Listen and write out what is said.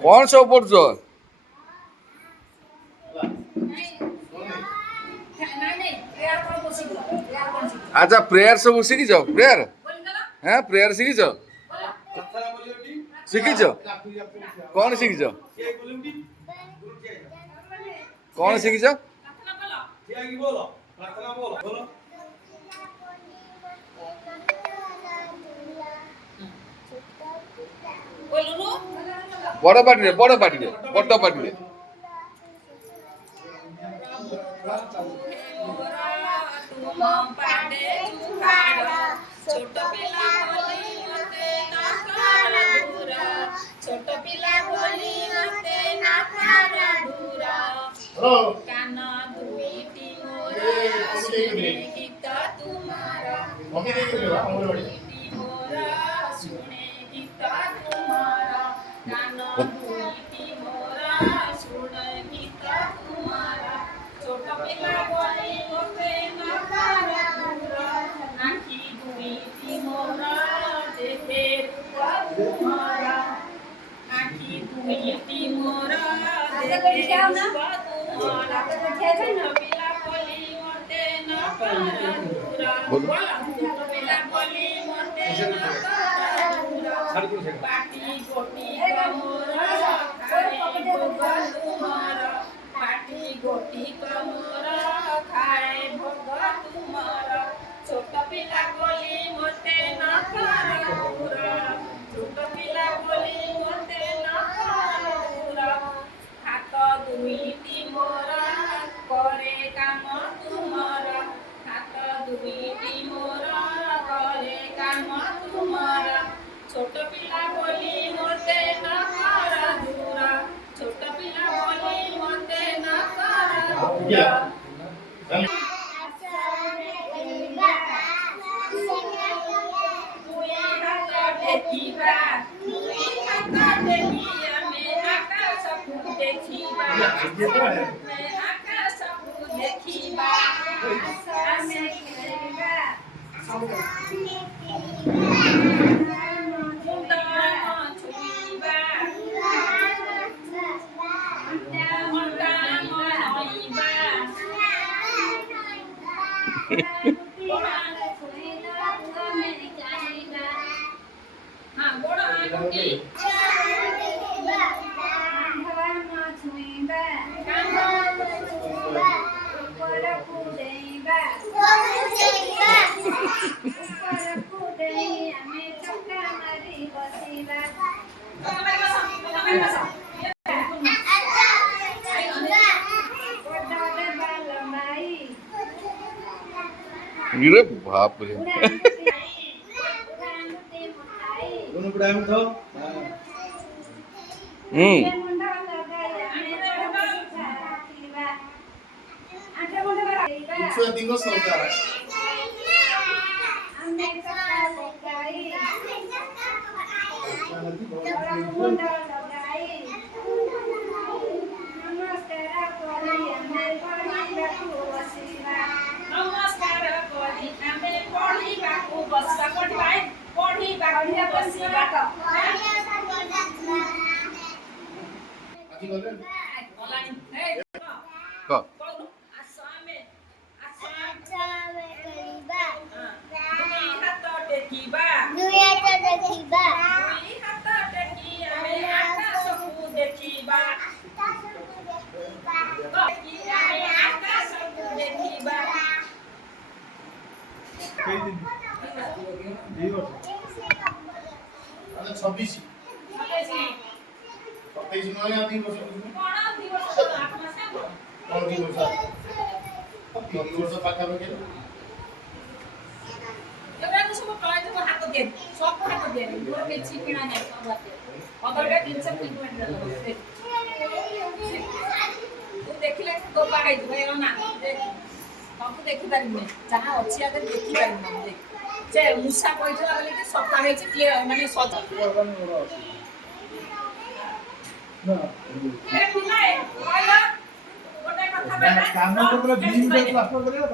कौन सब पढ़ुछ अच्छा प्रेयर सब शिखिछ प्रेयर हाँ प्रेयर शिखिछ शिखिछ कौन शिखिछ कौन शिखिछ बड़ पार्टी बड़ पार्टी छोट पिला बोली मते ना कर दूरा छोट पिला बोली मते ना कर दूरा कान दुईटी मोरा सुने गीत तुम्हारा दुईटी मोरा सुने गीत तुम्हारा कान दुईटी मोरा सुने गीत तुम्हारा छोट पिला बोली मते ना कर दूरा आखी दुईटी मोरा देखे तुम्हारा आखी दुईटी मोरा देखे तुम्हारा पिला बोली मते न कर दूरा पिला बोली मते न कर दूरा पाटी गोटी मोरा खाए भोग तुम्हारा पाटी गोटी मोरा खाए भोग तुम्हारा छोट पिला बोली मते न कर दूरा छोट पिला बोली मते न कर दूरा हाथ दुईटी मोरा करे काम तुम्हारा हाथ दुईटी मोरा करे काम तुम्हारा छोट पिला बोली मते न कर दूरा छोट पिला बोली मते न कर दूरा देखिबा दुई हाथ देखी हमें आकाशକୁ देखिबा हमें आकाशକୁ देखिबा हमें खेलिबा मुंड छुइबा मुंड नइबा हाँ गोड़ आंटी रे बाप रे दोनों बुढ़ा में तो उसको दिंगो सोता है नमस्कार कोली हमें पढ़ी बाकू बसवा कोठी भाई पढ़ी बाकू बसवा आजी बोले ऑनलाइन हे का आसामे करीबा दुई हाथ टेकिबा दुई हाथ देखिबा दुई हाथ टेकी हमें आकाशକୁ देखिबा देखी हमें आकाशକୁ देखिबा कई दिन ये वर्ष अरे 26 27 नया आदि वर्ष कोण दिवस 8 मास और दिन वर्ष पाखा में एवढा सब कळायचं तो हात दे सब हात दे गोर मिरची पिणा नाही सब दे अदरका जिंस ट्रीटमेंट दे तू देखिले तो पागाई भाई ना देख हमको देखि पारिबे जहां अछि आगे देखि पारिबे देख जे मुसा कहितला बोले कि सफा हेछि क्लियर माने सज ना ए पिलाए कहला गोटे कथा काम करले 20 मिनिट क्लास कर करियो